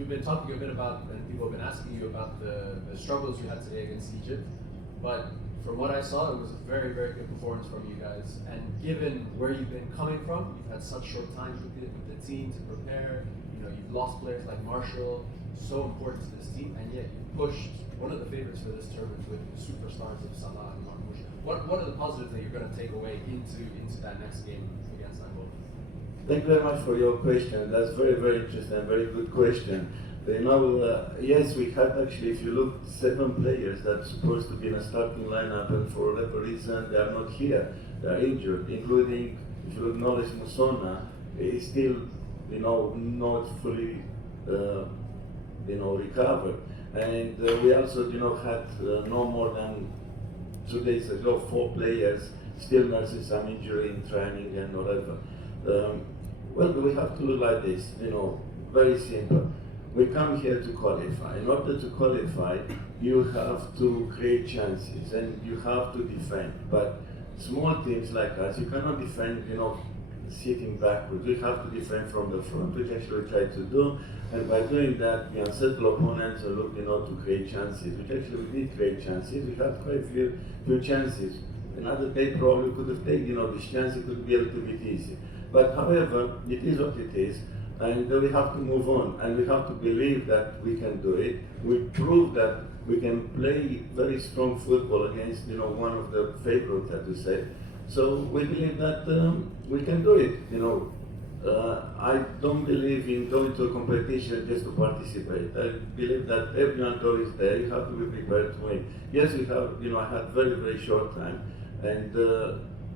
you've been talking a bit about, and people have been asking you about the struggles you had today against Egypt, but from what I saw, it was a very, very good performance from you guys. And given where you've been coming from, you've had such short time with the team to prepare. You know, you've lost players like Marshall, so important to this team, and yet you pushed one of the favorites for this tournament with the superstars of Salah and Marmoush. What are the positives that you're going to take away into that next game against Angola? Thank you very much for your question. That's very, very interesting and very good question. You know, yes, we had actually, if you look, 7 players that are supposed to be in a starting lineup, and for whatever reason they are not here. They are injured, including, if you look, Knowledge Musona is still, you know, not fully, you know, recovered. And we also, you know, had no more than 2 days ago 4 players still nursing some injury in training and whatever. Well, we have to look like this, you know, very simple. We come here to qualify. In order to qualify, you have to create chances and you have to defend. But small teams like us, you cannot defend, you know, sitting backwards. We have to defend from the front, which actually we try to do. And by doing that, we unsettle opponents and look, you know, to create chances. Which actually we did create chances. We had quite a few chances. Another day probably could have taken, you know, this chance. It could be a little bit easy. But however, it is what it is. And we have to move on, and we have to believe that we can do it. We prove that we can play very strong football against, you know, one of the favorites, as you said. So we believe that we can do it. You know, I don't believe in going to a competition just to participate. I believe that everyone goes is there. You have to be prepared to win. Yes, we have. You know, I had very, very short time, and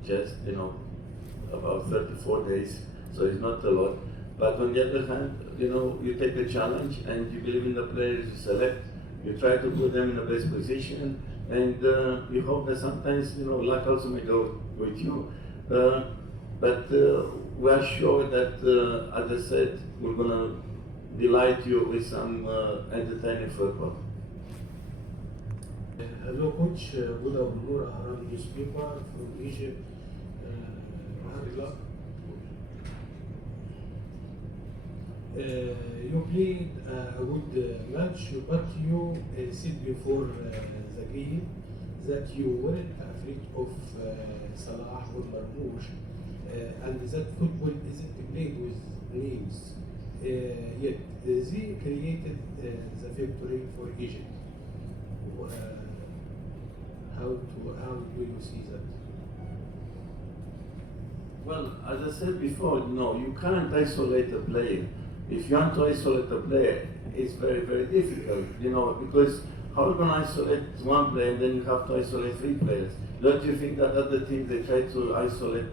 just, you know, about 34 days. So it's not a lot. But on the other hand, you know, you take a challenge and you believe in the players you select. You try to put them in the best position, and you hope that sometimes, you know, luck also may go with you. But we are sure that, as I said, we're going to delight you with some entertaining football. Hello, Coach. Good afternoon. I'm newspaper from Egypt. Good luck. You played a good match, but you said before the game that you weren't afraid of Salah or Marmoush, and that football isn't played with names. Yet they created the victory for Egypt. How do you see that? Well, as I said before, no, you can't isolate a player. If you want to isolate a player, it's very, very difficult, you know, because how are you going to isolate one player and then you have to isolate 3 players? Don't you think that other teams, they tried to isolate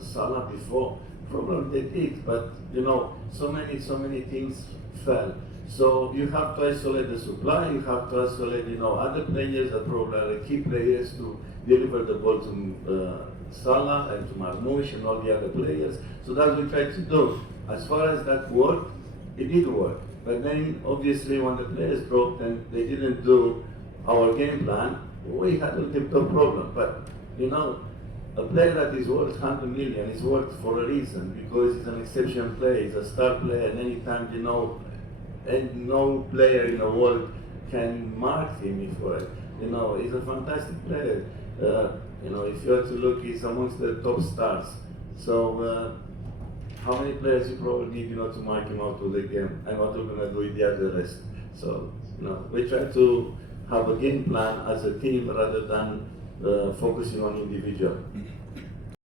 Salah before? Probably they did, but, you know, so many teams fell. So you have to isolate the supply, you have to isolate, you know, other players that probably are key players to deliver the ball to Salah and to Marmoush and all the other players. So that's what we tried to do. As far as that worked, it did work. But then, obviously, when the players dropped and they didn't do our game plan, we had a little bit of problem. But, you know, a player that is worth 100 million is worth for a reason, because he's an exceptional player, he's a star player, and anytime, you know, and no player in the world can mark him before it. You know, he's a fantastic player. You know, if you have to look, he's amongst the top stars. So, how many players you probably need, you know, to mark him out of the game, and what we're going to do with the other rest. So, you know, we try to have a game plan as a team rather than focusing on individual.